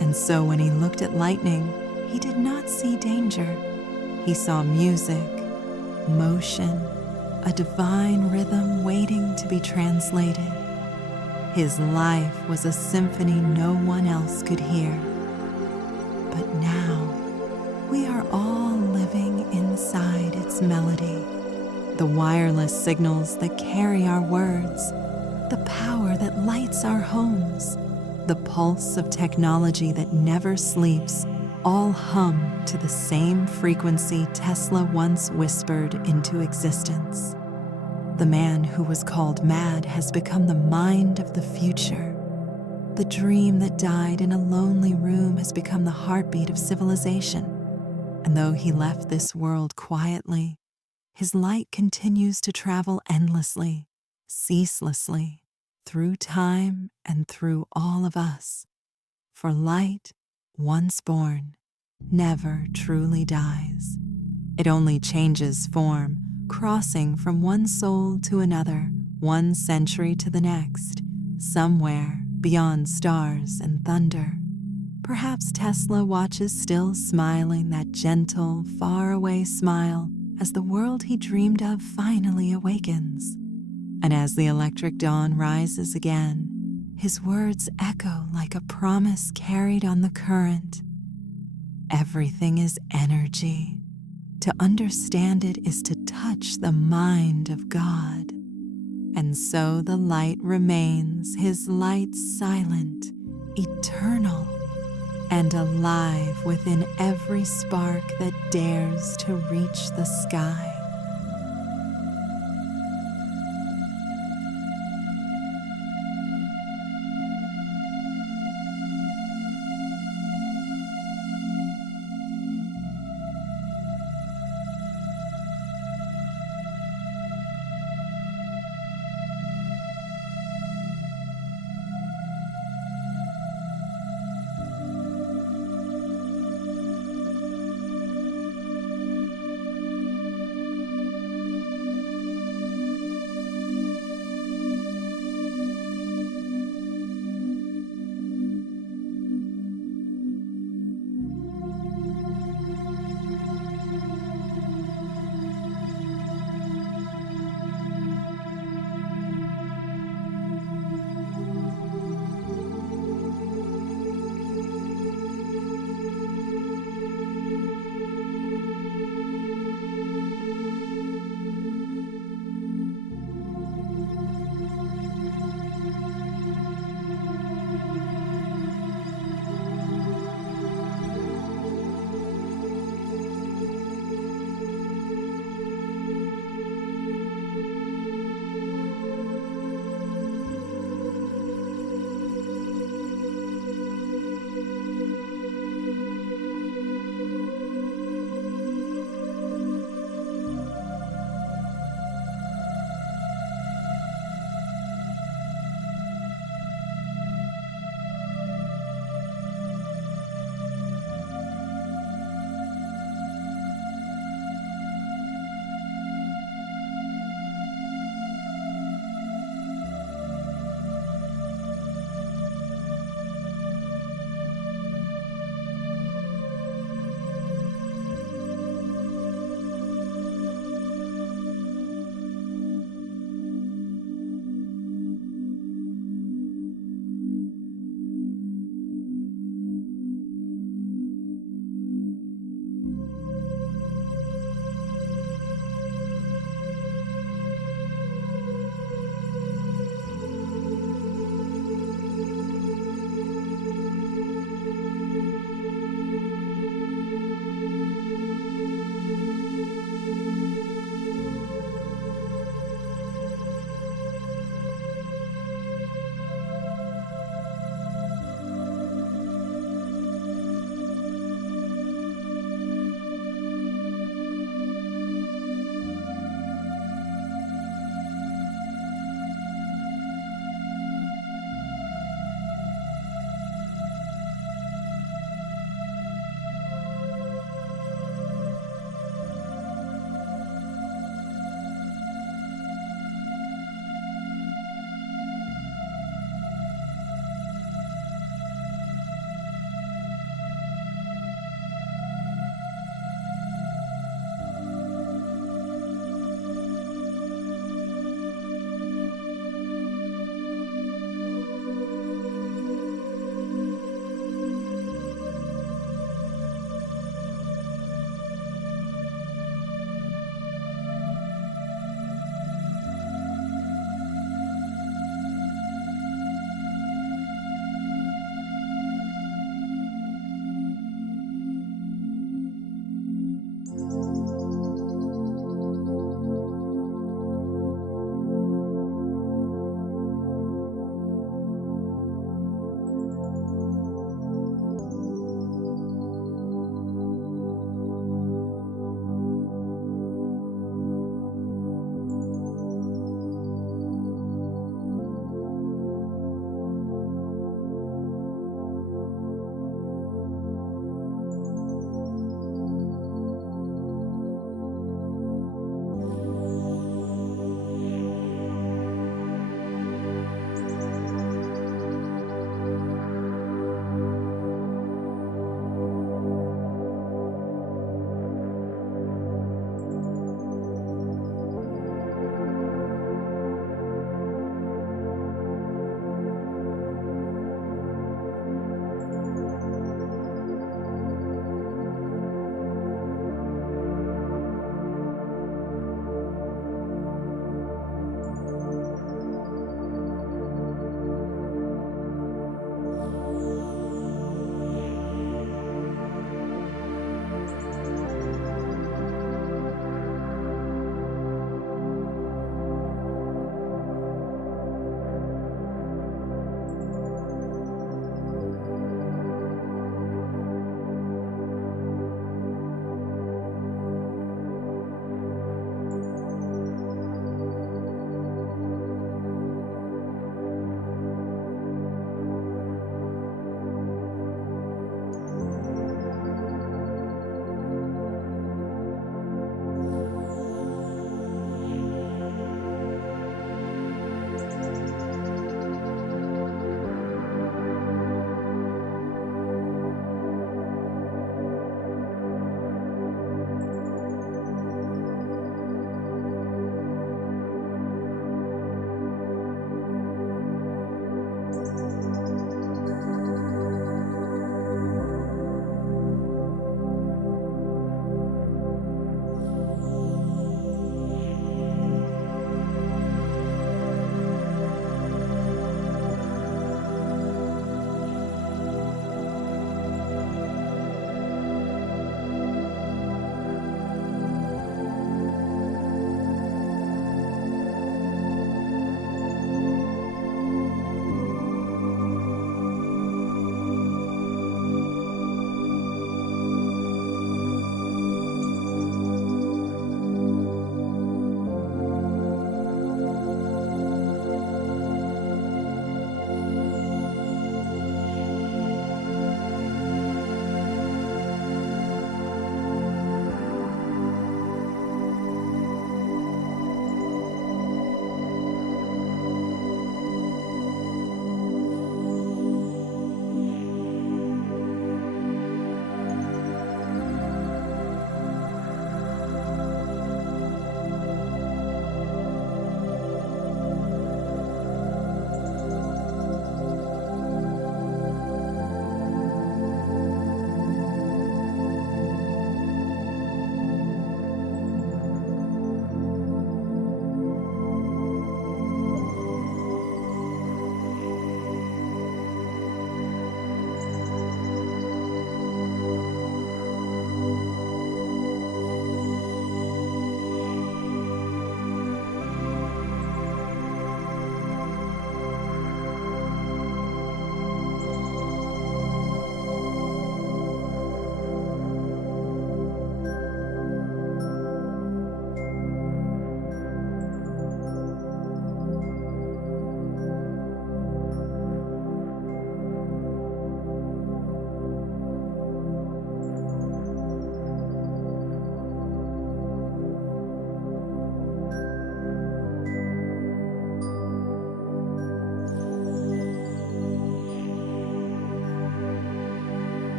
And so when he looked at lightning, he did not see danger. He saw music, motion, a divine rhythm waiting to be translated. His life was a symphony no one else could hear. But now, we are all living inside its melody. The wireless signals that carry our words, the power that lights our homes, the pulse of technology that never sleeps, all hum to the same frequency Tesla once whispered into existence. The man who was called mad has become the mind of the future. the dream that died in a lonely room has become the heartbeat of civilization. And though he left this world quietly, his light continues to travel endlessly, ceaselessly, through time and through all of us. For light, once born, never truly dies. It only changes form, crossing from one soul to another, one century to the next, somewhere beyond stars and thunder. Perhaps Tesla watches still smiling that gentle, faraway smile as the world he dreamed of finally awakens. And as the electric dawn rises again, his words echo like a promise carried on the current. Everything is energy. To understand it is to touch the mind of God. And so the light remains, his light silent, eternal, and alive within every spark that dares to reach the sky.